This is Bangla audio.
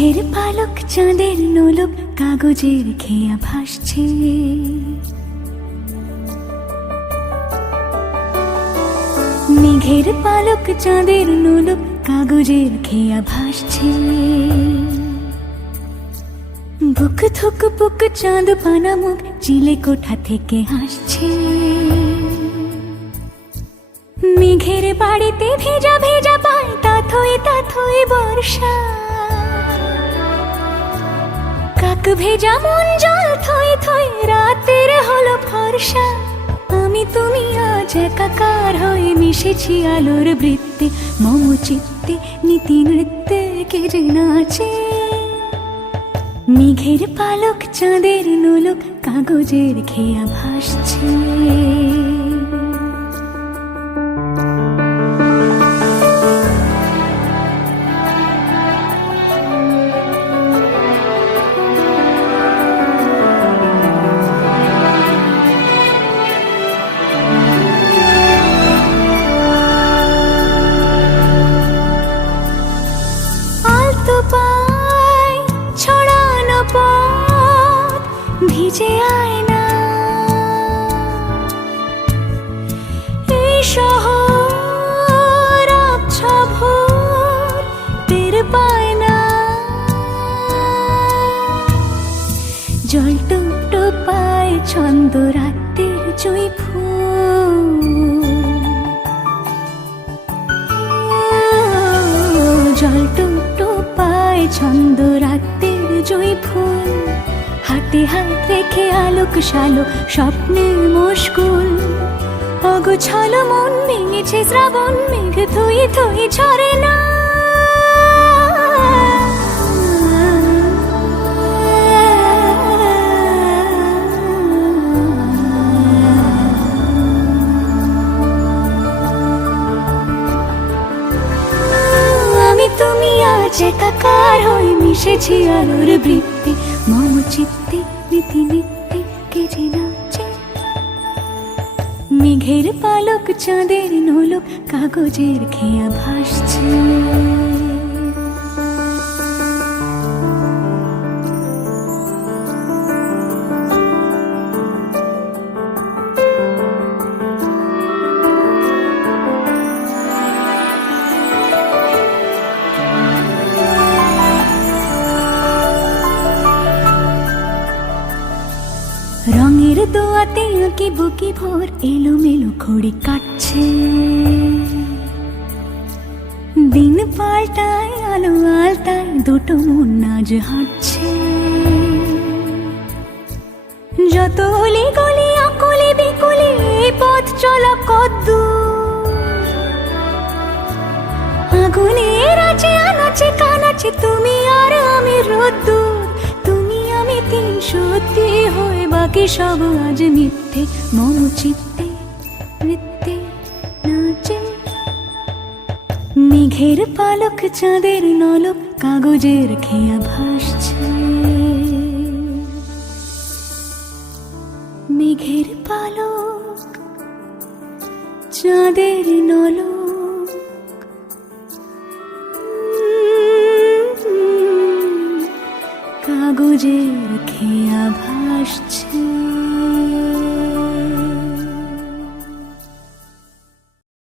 মেঘের পালক চাঁদের নোলক কাগজের খেয়া ভাসছে। মেঘের পালক চাঁদের নোলক কাগজের খেয়া ভাসছে। বুক থুক বুক চাঁদ পানা মুখ চিলে কোঠা থেকে হাসছে। মেঘের বাড়িতে ভেজা ভেজা পায় তাথই বর্ষা। কাক ভেজা মন জল থই থই রাতের হলো ফর্সা। আমি তুমি আজ একাকার হয়ে মিশেছি আলোর বৃত্তে। মম চিত্তে নীতি নৃত্যে কে যে নাচে। মেঘের পালক চাঁদের নোলক কাগজের খেয়া ভাসছে। ভিজে আয়না এই শহর আবছা ভোর টের পায় না। জল টুপ টোপায় ছন্দ রাতের জুঁই ফুল। জল টুপ টোপায় ছন্দ রাতের জুঁই ফুল। হাতে হাত রেখে আলোক শালো স্বপ্নের মুশকুল। অগোছাল মন ভেঙেছে শ্রাবণ মেঘ থই থই ঝরে না। আমি তুমি আজ একাকার হয়ে মিশেছি আলোর বৃত্তে। মম চিত্তে নীতি নিত্যে কে যে নাচে। মেঘের পালক চাঁদের নোলক কাগজের খেয়া ভাসছে। রঙের দোয়াতে আঁকি বুকি ভোর এলোমেলো খড়ি কাটছে। দিন পাল্টায় আলো আলতায় দুটো মন আজ হাঁটছে। যত অলি গলি আকলি বিকলি পথ চলা কদ্দূর। আগুনের আছে আনাচে কানাচে তুমি আর আমি রোদ্দুর। তুমি আমি তিন সত্যি হয়ে বাকি সব আজ মিথ্যে। মম চিত্তে নৃত্যে নাচে। মেঘের পালক চাঁদের নলক কাগজের খেয়া ভাসছে। মেঘের পালক চাঁদের নলক কাগজের খেয়া ভাসছে।